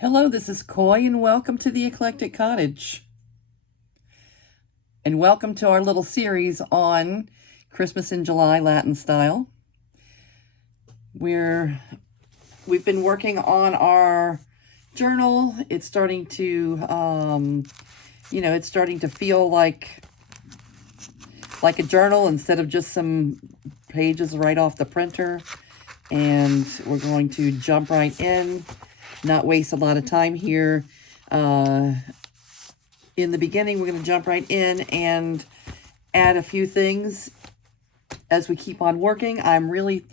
Hello, this is Coy, and welcome to the Eclectic Cottage. And welcome to our little series on Christmas in July Latin style. We've been working on our journal. It's starting to, it's starting to feel like a journal instead of just some pages right off the printer. And we're going to jump right in. Not waste a lot of time here. In the beginning, we're going to jump right in and add a few things as we keep on working. I'm really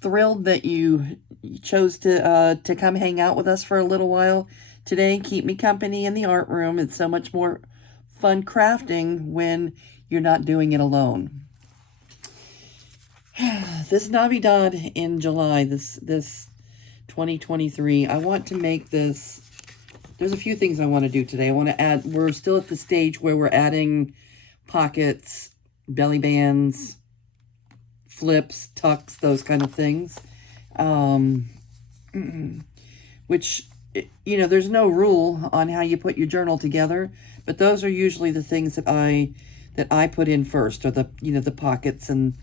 thrilled that you chose to come hang out with us for a little while today. Keep me company in the art room. It's so much more fun crafting when you're not doing it alone. This Navidad in July, this 2023, I want to make this. There's a few things I want to do today. I want to add, we're still at the stage where we're adding pockets, belly bands, flips, tucks, those kind of things. Which, there's no rule on how you put your journal together, but those are usually the things that I put in first, or the pockets and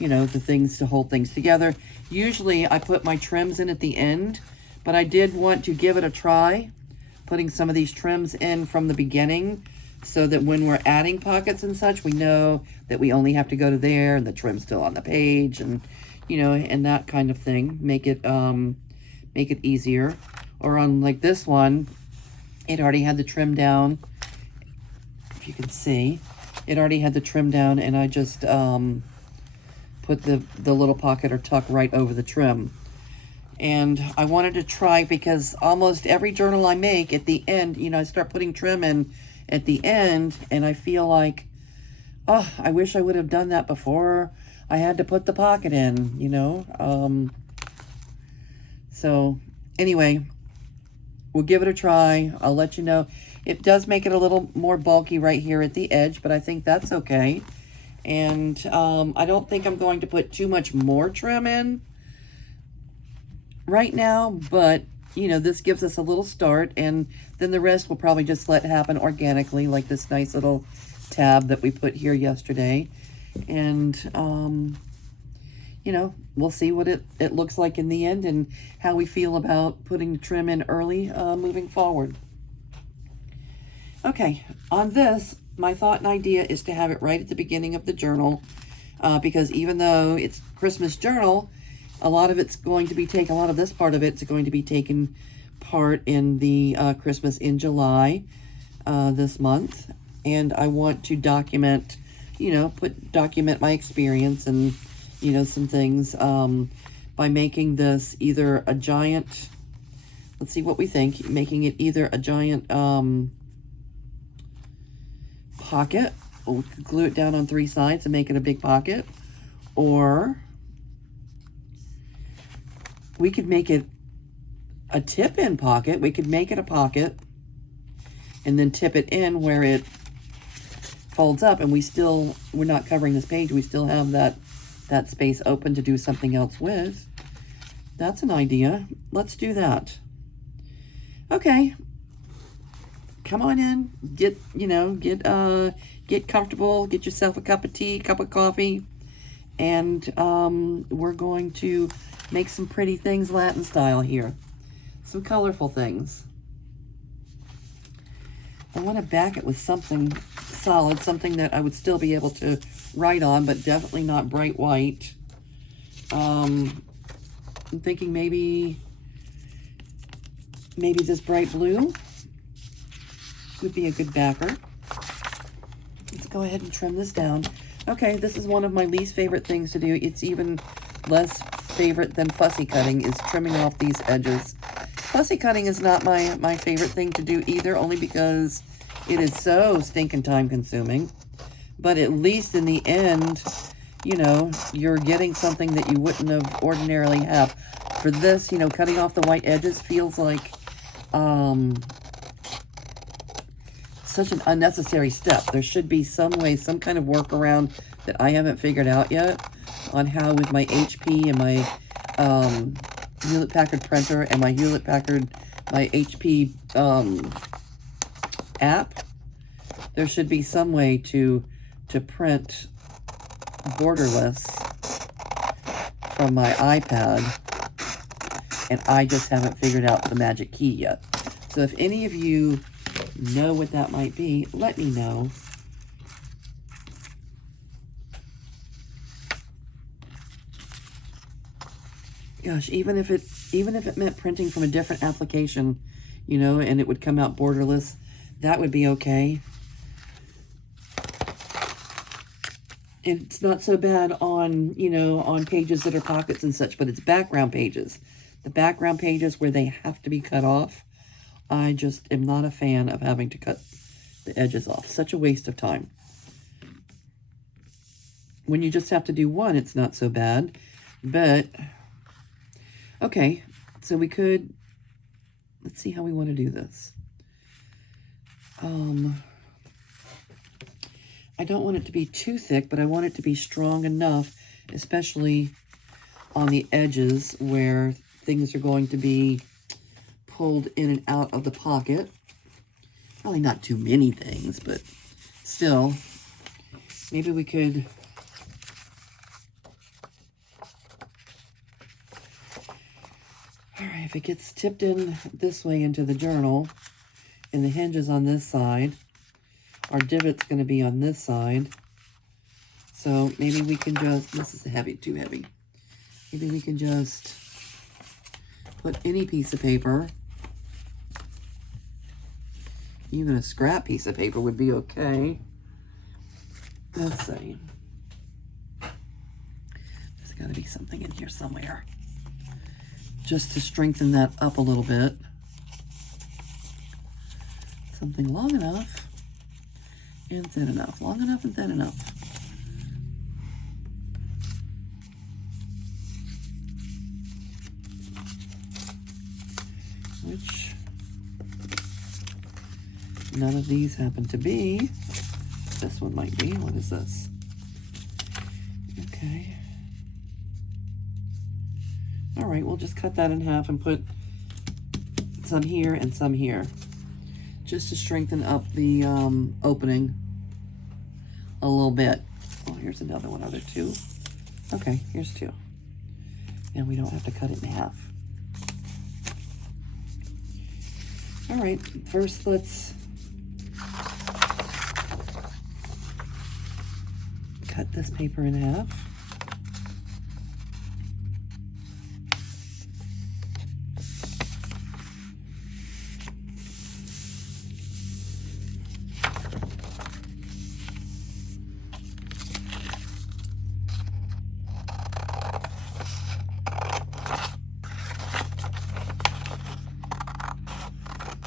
the things to hold things together. Usually I put my trims in at the end, but I did want to give it a try, putting some of these trims in from the beginning, so that when we're adding pockets and such, we know that we only have to go to there and the trim's still on the page, and and that kind of thing. Make it easier. Or on like this one, it already had the trim down. If you can see, it already had the trim down, and I just put the little pocket or tuck right over the trim. And I wanted to try, because almost every journal I make at the end, I start putting trim in at the end, and I feel like, oh, I wish I would have done that before I had to put the pocket in, So anyway, we'll give it a try. I'll let you know. It does make it a little more bulky right here at the edge, but I think that's okay. And I don't think I'm going to put too much more trim in right now, but this gives us a little start, and then the rest we'll probably just let happen organically, like this nice little tab that we put here yesterday. And we'll see what it looks like in the end, and how we feel about putting the trim in early moving forward. Okay, on this, my thought and idea is to have it right at the beginning of the journal, because even though it's Christmas journal, a lot of this part of it's going to be taken part in the Christmas in July this month. And I want to document my experience and, some things by making this either a giant, let's see what we think, making it either a giant pocket. We could glue it down on 3 sides and make it a big pocket, or we could make it a tip-in pocket. We could make it a pocket and then tip it in where it folds up, and we're not covering this page. We still have that space open to do something else with. That's an idea. Let's do that. Okay. Come on in, get comfortable, get yourself a cup of tea, cup of coffee, and we're going to make some pretty things Latin style here. Some colorful things. I want to back it with something solid, something that I would still be able to write on, but definitely not bright white. I'm thinking maybe this bright blue would be a good backer. Let's go ahead and trim this down. Okay, this is one of my least favorite things to do. It's even less favorite than fussy cutting, is trimming off these edges. Fussy cutting is not my favorite thing to do either, only because it is so stinking time consuming. But at least in the end, you're getting something that you wouldn't have ordinarily have. For this, cutting off the white edges feels like such an unnecessary step. There should be some way, some kind of workaround that I haven't figured out yet on how, with my HP and my Hewlett-Packard printer and my Hewlett-Packard my HP app, there should be some way to print borderless from my iPad, and I just haven't figured out the magic key yet. So if any of you know what that might be, let me know. Gosh, even if it meant printing from a different application, you know, and it would come out borderless, that would be okay. It's not so bad on, you know, on pages that are pockets and such, but it's background pages. The background pages where they have to be cut off, I just am not a fan of having to cut the edges off. Such a waste of time. When you just have to do one, it's not so bad. But, okay, so we could, let's see how we want to do this. I don't want it to be too thick, but I want it to be strong enough, especially on the edges where things are going to be pulled in and out of the pocket. Probably not too many things, but still, maybe we could... All right, if it gets tipped in this way into the journal, and the hinge is on this side, our divot's going to be on this side. So maybe we can just, this is heavy, too heavy. Maybe we can just put any piece of paper, even a scrap piece of paper would be okay. Let's see. There's got to be something in here somewhere. Just to strengthen that up a little bit. Something long enough and thin enough. Long enough and thin enough. Which none of these happen to be. This one might be. What is this? Okay. All right, we'll just cut that in half and put some here and some here, just to strengthen up the opening a little bit. Oh, here's another one. Are there two? Okay, here's two. And we don't have to cut it in half. All right, first let's cut this paper in half.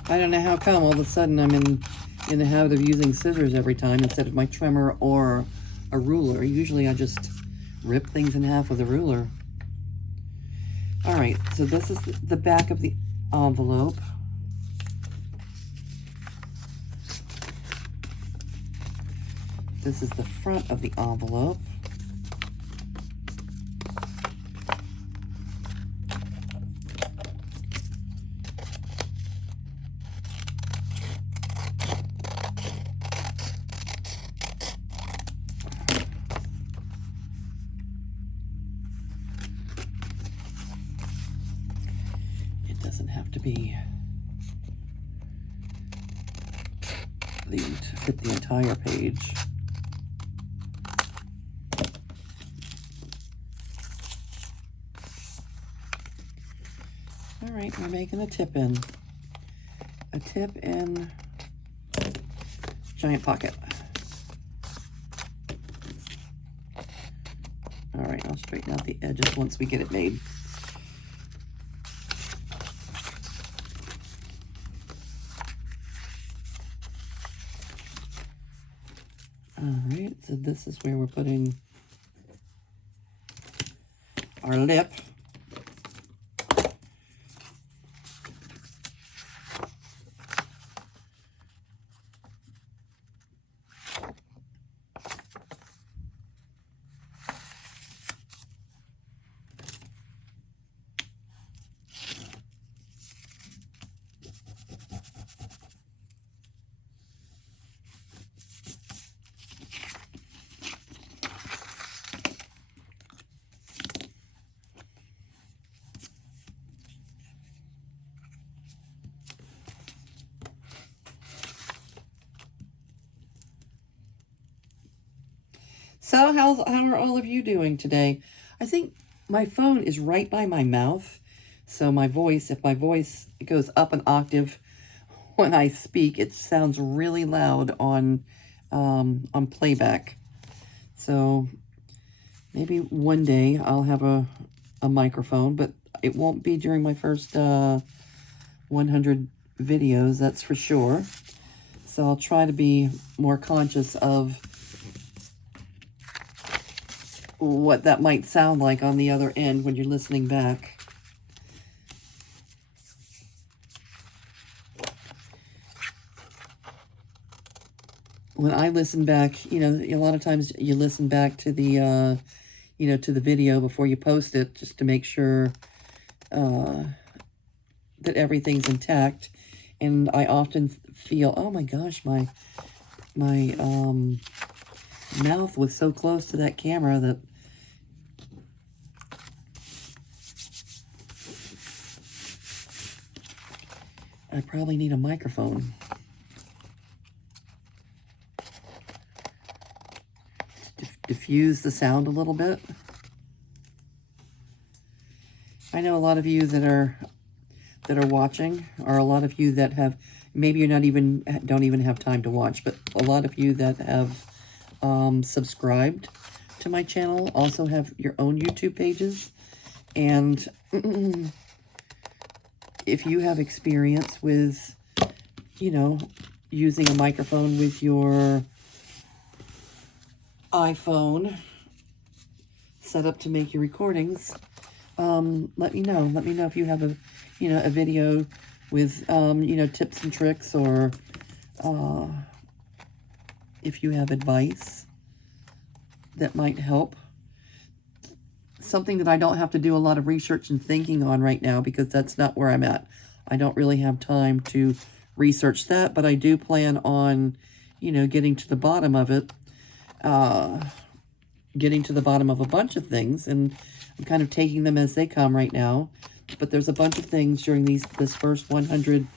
I don't know how come all of a sudden I'm in the habit of using scissors every time instead of my trimmer or a ruler. Usually I just rip things in half with a ruler. All right, so this is the back of the envelope. This is the front of the envelope. Doesn't have to be to fit the entire page. All right, we're making a tip in. A tip in giant pocket. All right, I'll straighten out the edges once we get it made. All right, so this is where we're putting our lip. So how are all of you doing today? I think my phone is right by my mouth. So my voice, if my voice goes up an octave when I speak, it sounds really loud on playback. So maybe one day I'll have a microphone, but it won't be during my first 100 videos, that's for sure. So I'll try to be more conscious of what that might sound like on the other end when you're listening back. When I listen back, you know, a lot of times you listen back to the, you know, to the video before you post it, just to make sure that everything's intact. And I often feel, oh my gosh, my mouth was so close to that camera that I probably need a microphone. Diffuse the sound a little bit. I know a lot of you that are watching, or a lot of you that have, maybe you're don't even have time to watch, but a lot of you that have subscribed to my channel also have your own YouTube pages. And if you have experience with, you know, using a microphone with your iPhone set up to make your recordings, let me know. Let me know if you have a video with, you know, tips and tricks, or if you have advice that might help. Something that I don't have to do a lot of research and thinking on right now, because that's not where I'm at. I don't really have time to research that, but I do plan on, you know, getting to the bottom of it, getting to the bottom of a bunch of things, and I'm kind of taking them as they come right now. But there's a bunch of things during this first 100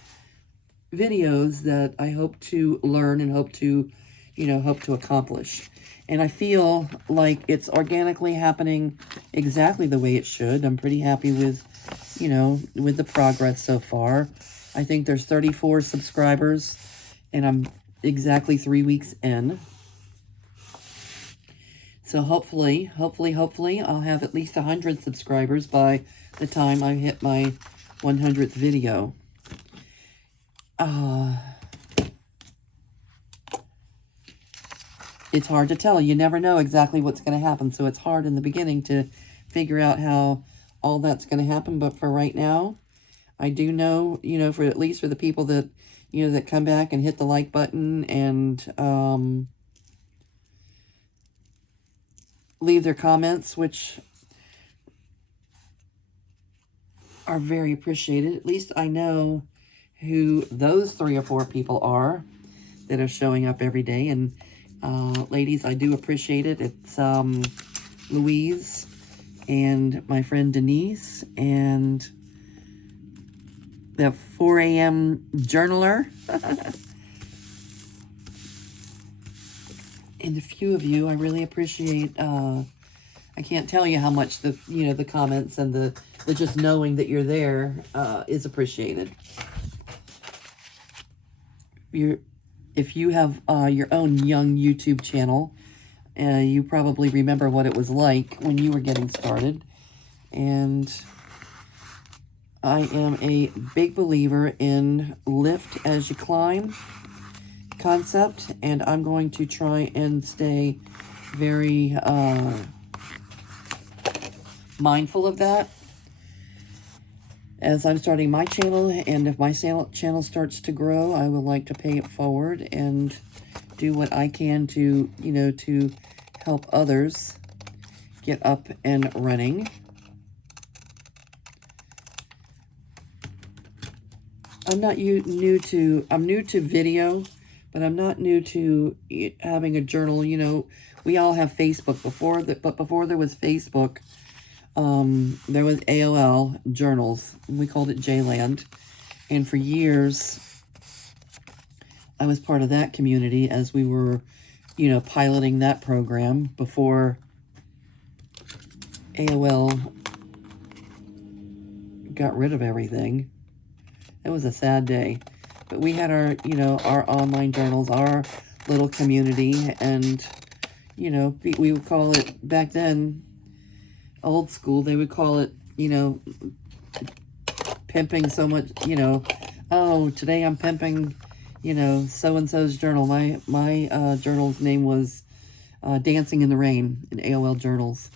videos that I hope to learn and hope to accomplish. And I feel like it's organically happening exactly the way it should. I'm pretty happy with, you know, with the progress so far. I think there's 34 subscribers, and I'm exactly 3 weeks in. So hopefully, I'll have at least 100 subscribers by the time I hit my 100th video. It's hard to tell. You never know exactly what's going to happen. So it's hard in the beginning to figure out how all that's going to happen. But for right now, I do know, you know, for at least for the people that, you know, that come back and hit the like button and leave their comments, which are very appreciated. At least I know who those 3 or 4 people are that are showing up every day. And ladies, I do appreciate it. It's Louise and my friend Denise and the 4 a.m. journaler. And a few of you, I really appreciate. I can't tell you how much the comments and the just knowing that you're there is appreciated. If you have your own young YouTube channel, you probably remember what it was like when you were getting started. And I am a big believer in lift as you climb concept, and I'm going to try and stay very mindful of that as I'm starting my channel. And if my channel starts to grow, I would like to pay it forward and do what I can to, you know, to help others get up and running. I'm new to video, but I'm not new to having a journal. You know, we all have Facebook but before there was Facebook, there was AOL journals. We called it J-Land. And for years, I was part of that community as we were you know, piloting that program before AOL got rid of everything. It was a sad day. But we had our, you know, our online journals, our little community, and, you know, we would call it, back then, old school, they would call it, you know, pimping so much, you know, oh, today I'm pimping, you know, so-and-so's journal. My journal's name was Dancing in the Rain in AOL Journals.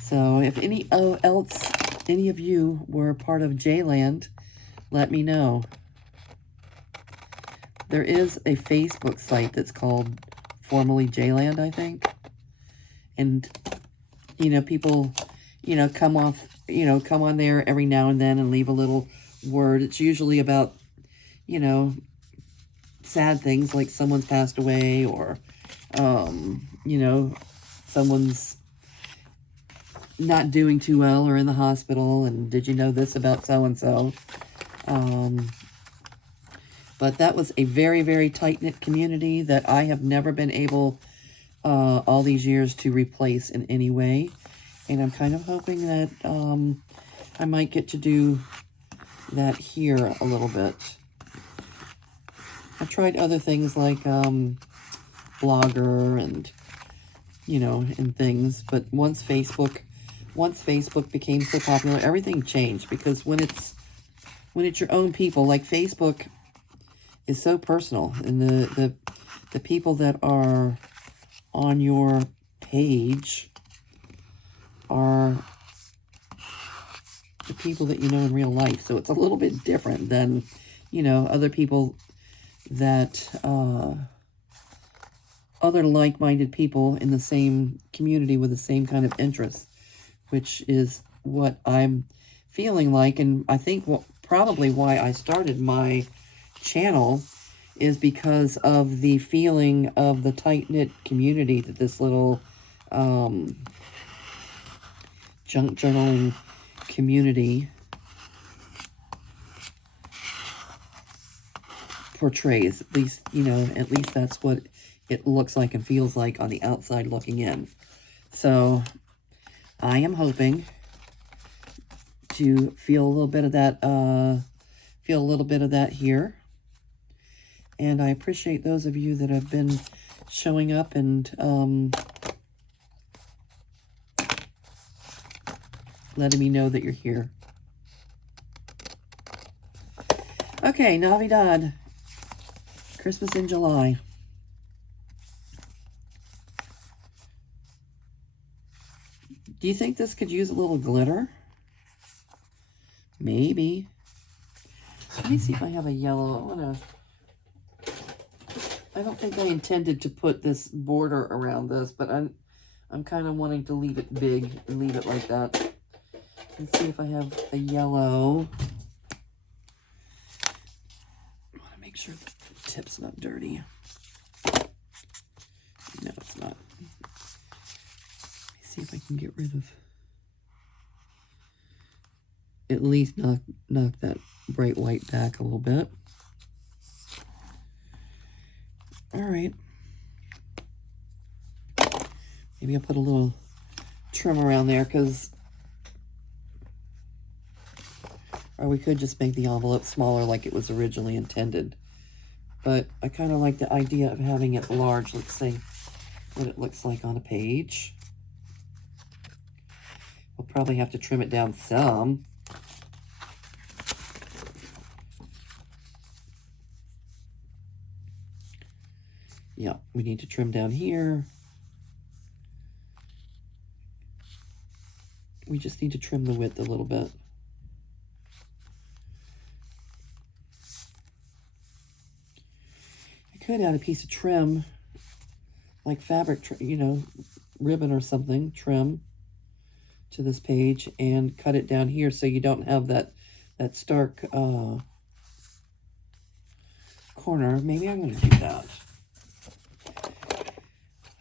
So if any of you were part of J-Land, let me know. There is a Facebook site that's called formerly J-Land, I think. And, you know, people, you know, come on there every now and then and leave a little word. It's usually about, you know, sad things like someone's passed away, or, you know, someone's not doing too well or in the hospital, and did you know this about so-and-so? But that was a very, very tight-knit community that I have never been able all these years to replace in any way. And I'm kind of hoping that I might get to do that here a little bit. I've tried other things like Blogger and, you know, and things. But once Facebook became so popular, everything changed. Because when it's your own people, like Facebook is so personal, and the people that are on your page are the people that you know in real life. So it's a little bit different than, you know, other people that, other like-minded people in the same community with the same kind of interests, which is what I'm feeling like. And I think probably why I started my channel is because of the feeling of the tight-knit community that this little junk journaling community portrays. At least, you know, at least that's what it looks like and feels like on the outside looking in. So I am hoping to feel a little bit of that here. And I appreciate those of you that have been showing up and letting me know that you're here. Okay, Navidad. Christmas in July. Do you think this could use a little glitter? Maybe. Let me see if I have a yellow. I don't think I intended to put this border around this, but I'm kind of wanting to leave it big and leave it like that. Let's see if I have a yellow. I want to make sure the tip's not dirty. No, it's not. Let me see if I can get rid of, at least knock that bright white back a little bit. All right. Maybe I'll put a little trim around there, or we could just make the envelope smaller like it was originally intended. But I kind of like the idea of having it large. Let's see what it looks like on a page. We'll probably have to trim it down some. Yeah, we need to trim down here. We just need to trim the width a little bit. I could add a piece of trim, like fabric, you know, ribbon or something, trim to this page and cut it down here so you don't have that stark corner. Maybe I'm going to do that.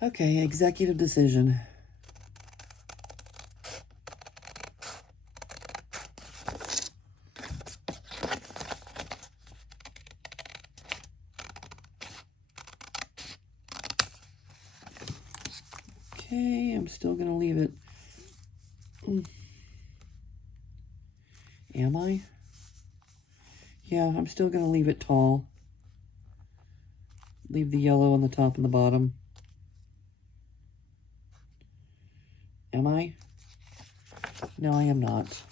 Okay, executive decision. Okay, I'm still going to leave it. Am I? Yeah, I'm still going to leave it tall. Leave the yellow on the top and the bottom. Am I? No, I am not.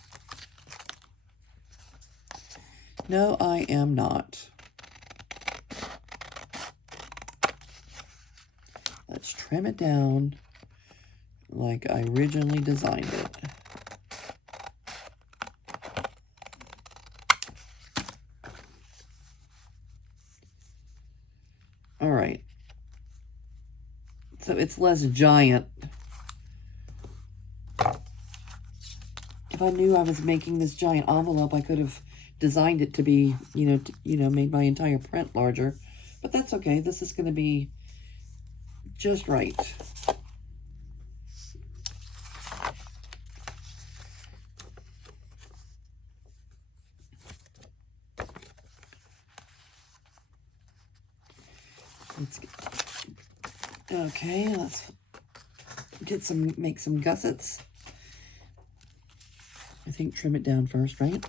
No, I am not. Let's trim it down like I originally designed it. All right. So it's less giant. If I knew I was making this giant envelope, I could have designed it to be, made my entire print larger. But that's okay. This is going to be just right. Let's make some gussets. I think trim it down first, right?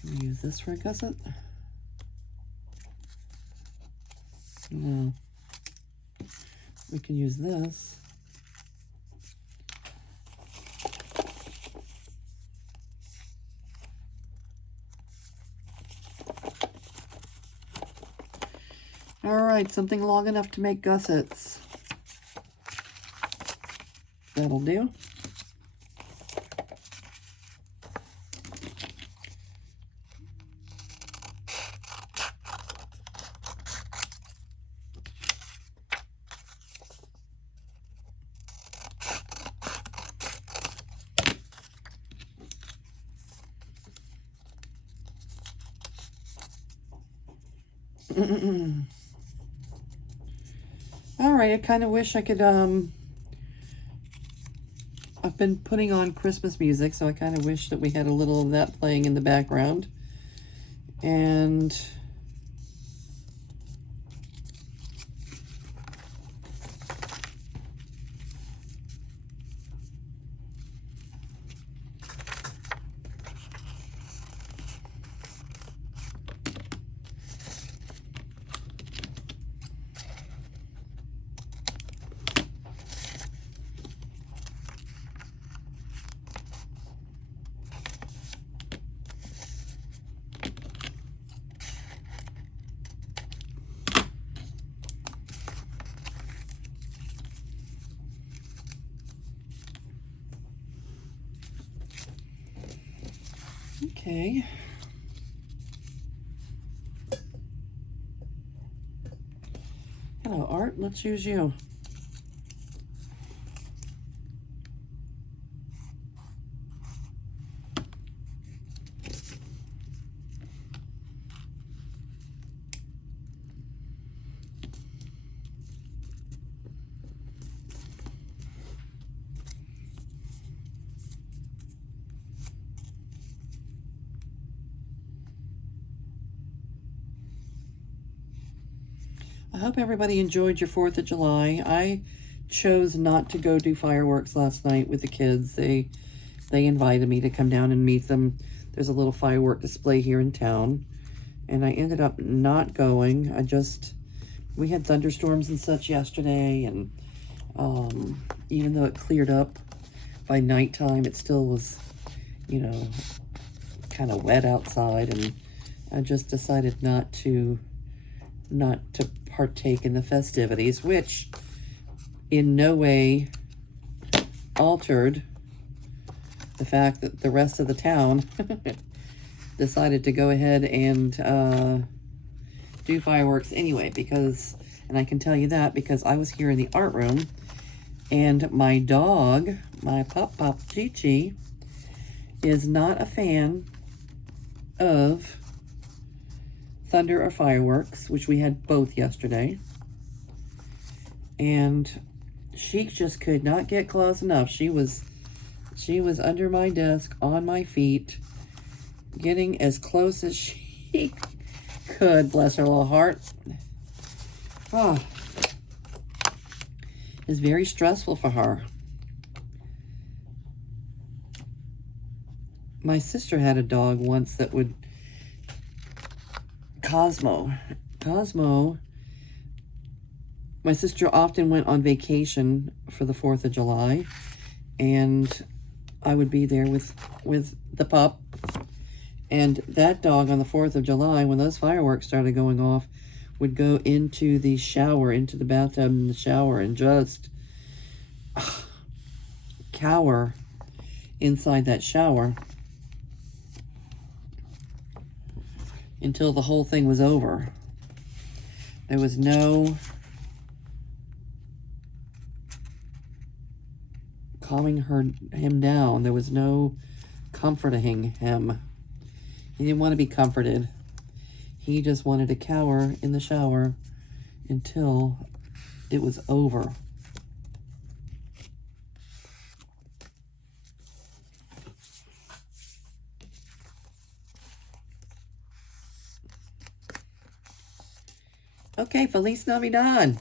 Can we use this for a gusset? No. We can use this. All right, something long enough to make gussets. That'll do. All right, I kind of wish I could, I've been putting on Christmas music, so I kind of wish that we had a little of that playing in the background. And okay. Hello, Art. Let's use you. I hope everybody enjoyed your 4th of July. I chose not to go do fireworks last night with the kids. They invited me to come down and meet them. There's a little firework display here in town, and I ended up not going. We had thunderstorms and such yesterday, and even though it cleared up by nighttime, it still was, kind of wet outside, and I just decided not to partake in the festivities, which in no way altered the fact that the rest of the town decided to go ahead and do fireworks anyway, and I can tell you that because I was here in the art room, and my dog, my Pop Chi Chi, is not a fan of thunder or fireworks, which we had both yesterday. And she just could not get close enough. She was under my desk, on my feet, getting as close as she could. Bless her little heart. Oh, it's very stressful for her. My sister had a dog once that would, Cosmo, my sister often went on vacation for the 4th of July, and I would be there with the pup. And that dog on the 4th of July, when those fireworks started going off, would go into the shower, into the bathtub in the shower, and just cower inside that shower until the whole thing was over. There was no calming him down. There was no comforting him. He didn't want to be comforted. He just wanted to cower in the shower until it was over. Okay, Feliz Navidad.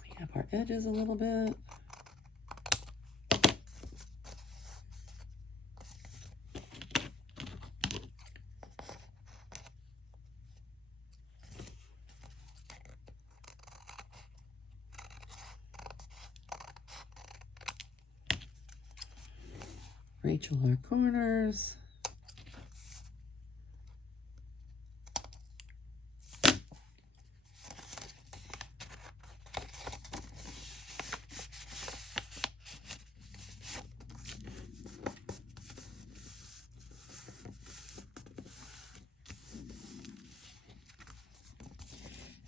Clean up our edges a little bit. Rachel our corners.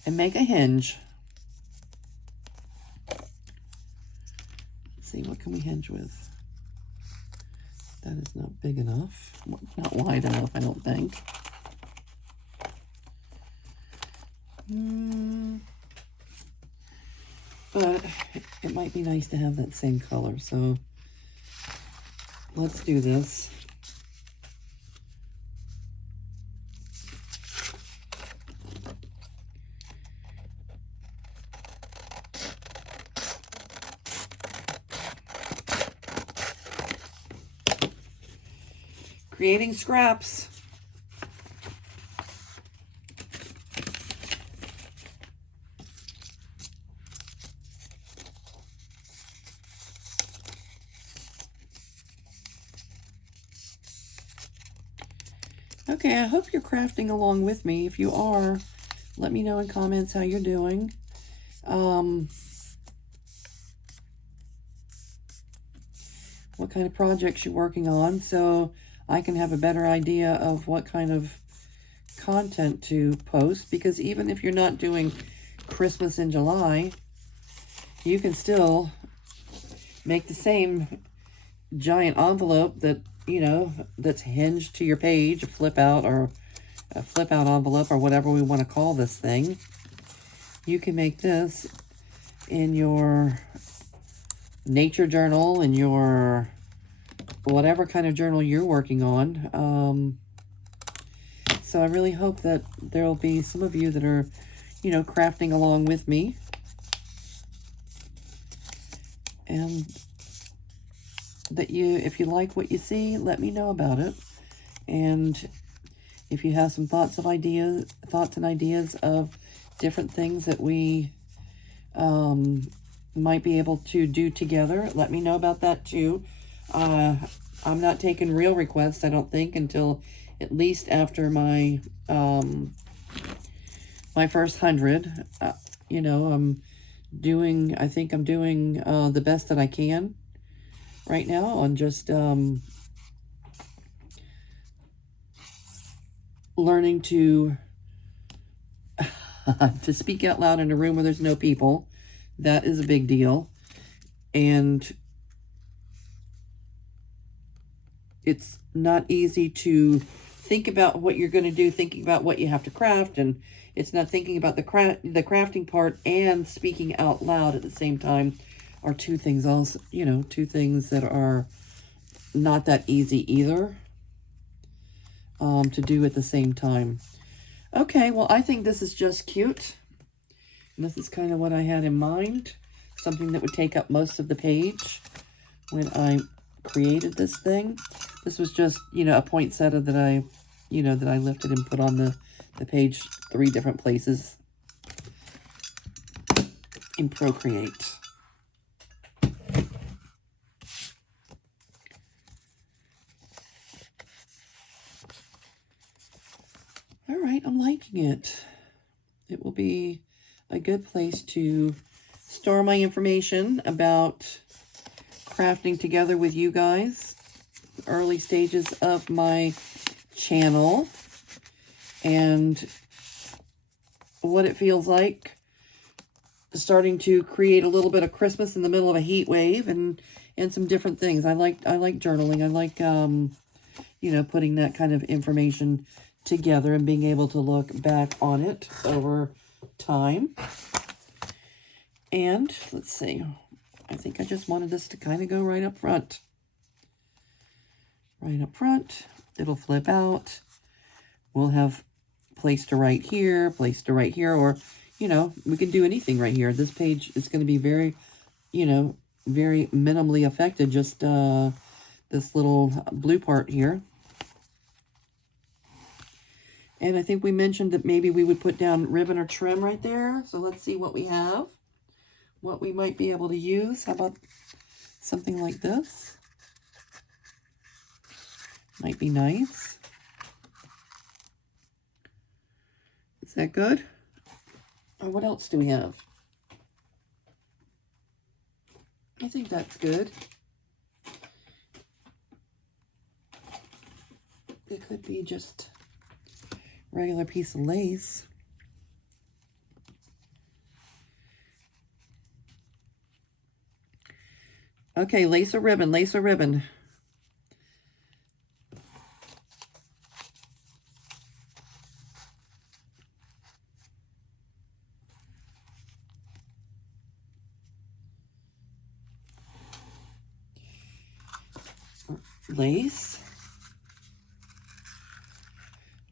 And make a hinge. Let's see, what can we hinge with? That is not big enough. Not wide enough, I don't think. But it might be nice to have that same color, so let's do this. Creating scraps. Okay, I hope you're crafting along with me. If you are, let me know in comments how you're doing. What kind of projects you're working on, so I can have a better idea of what kind of content to post, because even if you're not doing Christmas in July, you can still make the same giant envelope that, you know, that's hinged to your page, a flip out envelope, or whatever we want to call this thing. You can make this in your nature journal, in your whatever kind of journal you're working on. So I really hope that there will be some of you that are, you know, crafting along with me. And that if you like what you see, let me know about it. And if you have some thoughts and ideas of different things that we might be able to do together, let me know about that too. I'm not taking real requests, I don't think, until at least after my my first 100. You know, I think I'm doing the best that I can right now on just learning to to speak out loud in a room where there's no people. That is a big deal. And it's not easy to think about what you're going to do, thinking about what you have to craft, and it's not thinking about the crafting part and speaking out loud at the same time are two things also, you know, two things that are not that easy either to do at the same time. Okay, well, I think this is just cute. And this is kind of what I had in mind. Something that would take up most of the page when I created this thing. This was just, you know, a poinsettia that I, you know, that I lifted and put on the page 3 different places in Procreate. All right, I'm liking it. It will be a good place to store my information about crafting together with you guys. Early stages of my channel and what it feels like starting to create a little bit of Christmas in the middle of a heat wave and some different things. I like journaling. I like you know, putting that kind of information together and being able to look back on it over time. And let's see, I think I just wanted this to kind of go right up front. Right up front, it'll flip out. We'll have place to write here, place to write here, or, you know, we can do anything right here. This page is going to be very, you know, very minimally affected, just this little blue part here. And I think we mentioned that maybe we would put down ribbon or trim right there. So let's see what we have, what we might be able to use. How about something like this? Might be nice. Is that good? Or what else do we have? I think that's good. It could be just regular piece of lace. Okay, lace or ribbon, lace or ribbon. Lace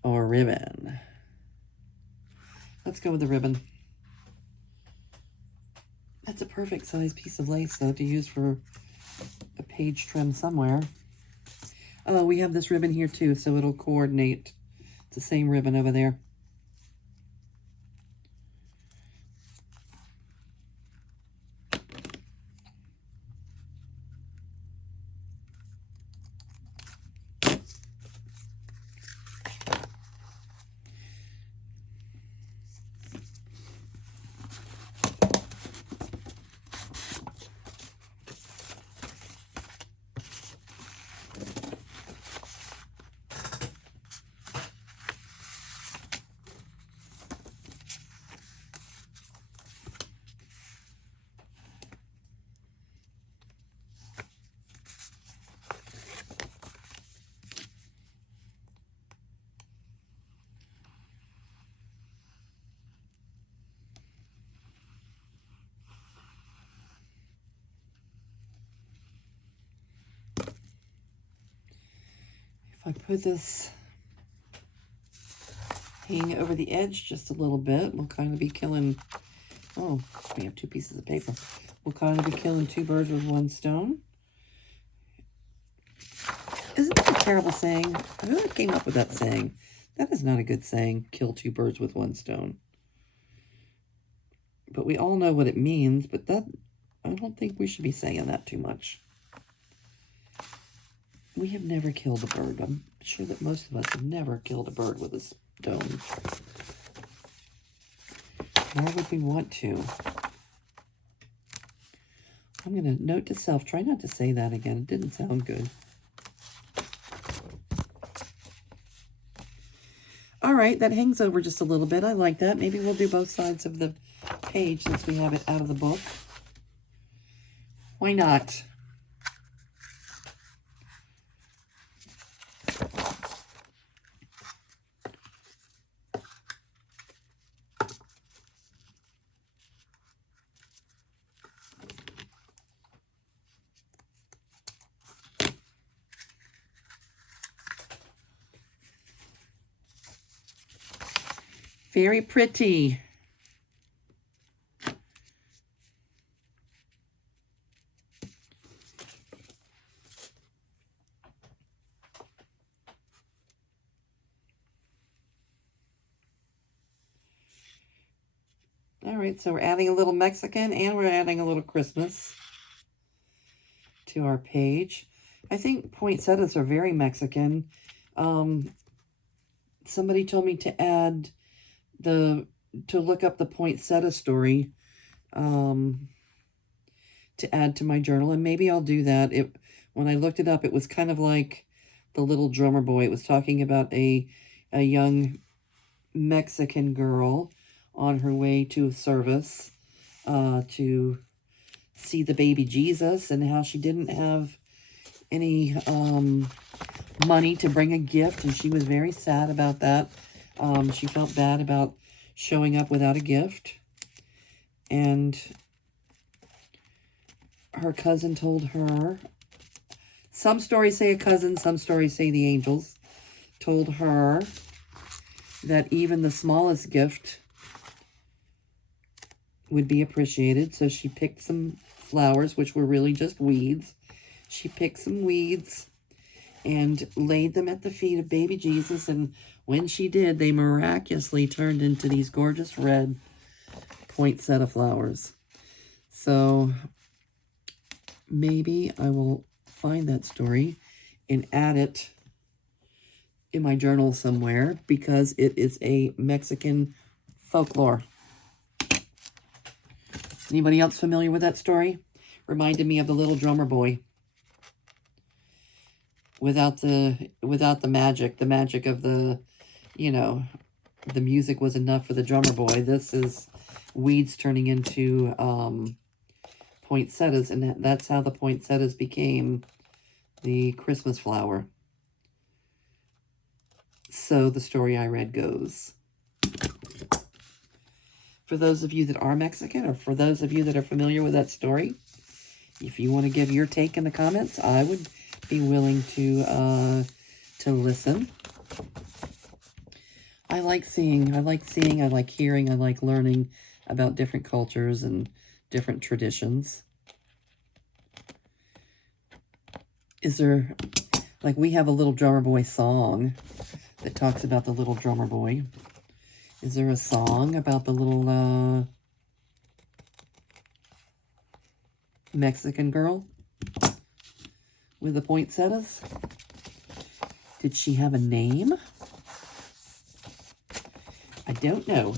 or ribbon. Let's go with the ribbon. That's a perfect size piece of lace, though, to use for a page trim somewhere. Oh, we have this ribbon here, too, so it'll coordinate. It's the same ribbon over there. I put this hanging over the edge just a little bit, we'll kind of be killing, oh, we have 2 pieces of paper. We'll kind of be killing 2 birds with 1 stone. Isn't that a terrible saying? Who came up with that saying? That is not a good saying, kill 2 birds with 1 stone. But we all know what it means, but that, I don't think we should be saying that too much. We have never killed a bird. I'm sure that most of us have never killed a bird with a stone. Nor would we want to. I'm going to note to self, try not to say that again. It didn't sound good. All right, that hangs over just a little bit. I like that. Maybe we'll do both sides of the page since we have it out of the book. Why not? Very pretty. All right, so we're adding a little Mexican and we're adding a little Christmas to our page. I think poinsettias are very Mexican. Somebody told me to add to look up the poinsettia story to add to my journal, and maybe I'll do that. When I looked it up, it was kind of like The Little Drummer Boy. It was talking about a young Mexican girl on her way to a service to see the baby Jesus, and how she didn't have any money to bring a gift, and she was very sad about that. She felt bad about showing up without a gift, and her cousin told her, some stories say a cousin, some stories say the angels, told her that even the smallest gift would be appreciated. So she picked some flowers, which were really just weeds. She picked some weeds and laid them at the feet of baby Jesus, and when she did, they miraculously turned into these gorgeous red poinsettia flowers. So maybe I will find that story and add it in my journal somewhere, because it is a Mexican folklore. Anybody else familiar with that story? Reminded me of The Little Drummer Boy. Without the magic, of the, the music was enough for the drummer boy. This is weeds turning into poinsettias, and that's how the poinsettias became the Christmas flower. So the story I read goes. For those of you that are Mexican, or for those of you that are familiar with that story, if you want to give your take in the comments, I would be willing to listen. I like seeing, I like hearing, I like learning about different cultures and different traditions. Is there, like, we have a Little Drummer Boy song that talks about the Little Drummer Boy. Is there a song about the little Mexican girl with the poinsettias? Did she have a name? I don't know.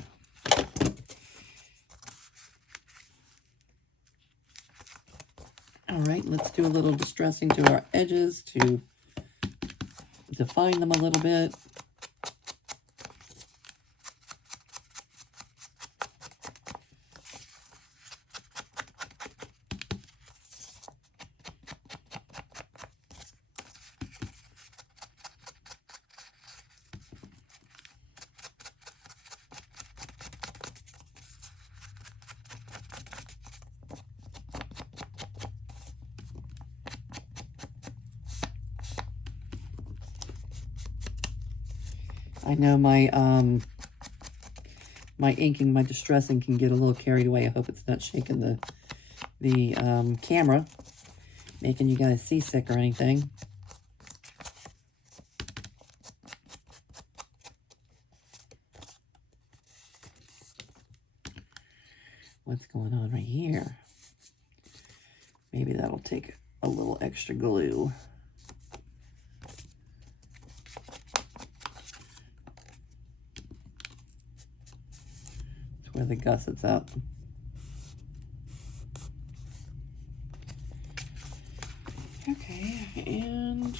All right, let's do a little distressing to our edges to define them a little bit. I know my my inking, my distressing can get a little carried away. I hope it's not shaking the camera, making you guys seasick or anything. What's going on right here? Maybe that'll take a little extra glue. Where the gussets up. Okay, and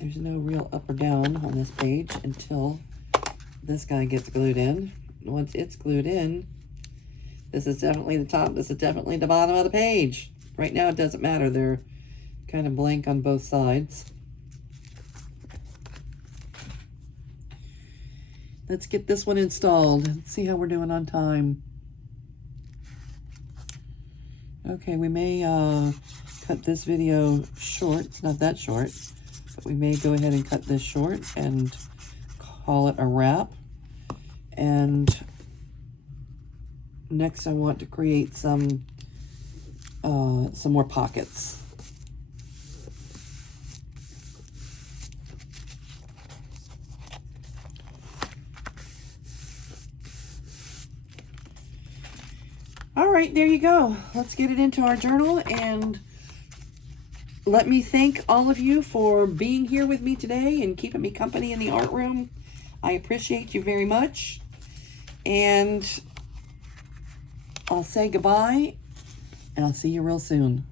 there's no real up or down on this page until this guy gets glued in. Once it's glued in, This is definitely the top. This is definitely the bottom of the page. Right now it doesn't matter. They're kind of blank on both sides. Let's get this one installed. Let's see how we're doing on time. Okay, we may cut this video short. It's not that short, but we may go ahead and cut this short and call it a wrap. And next I want to create some more pockets. All right, there you go. Let's get it into our journal, and let me thank all of you for being here with me today and keeping me company in the art room. I appreciate you very much. And I'll say goodbye, and I'll see you real soon.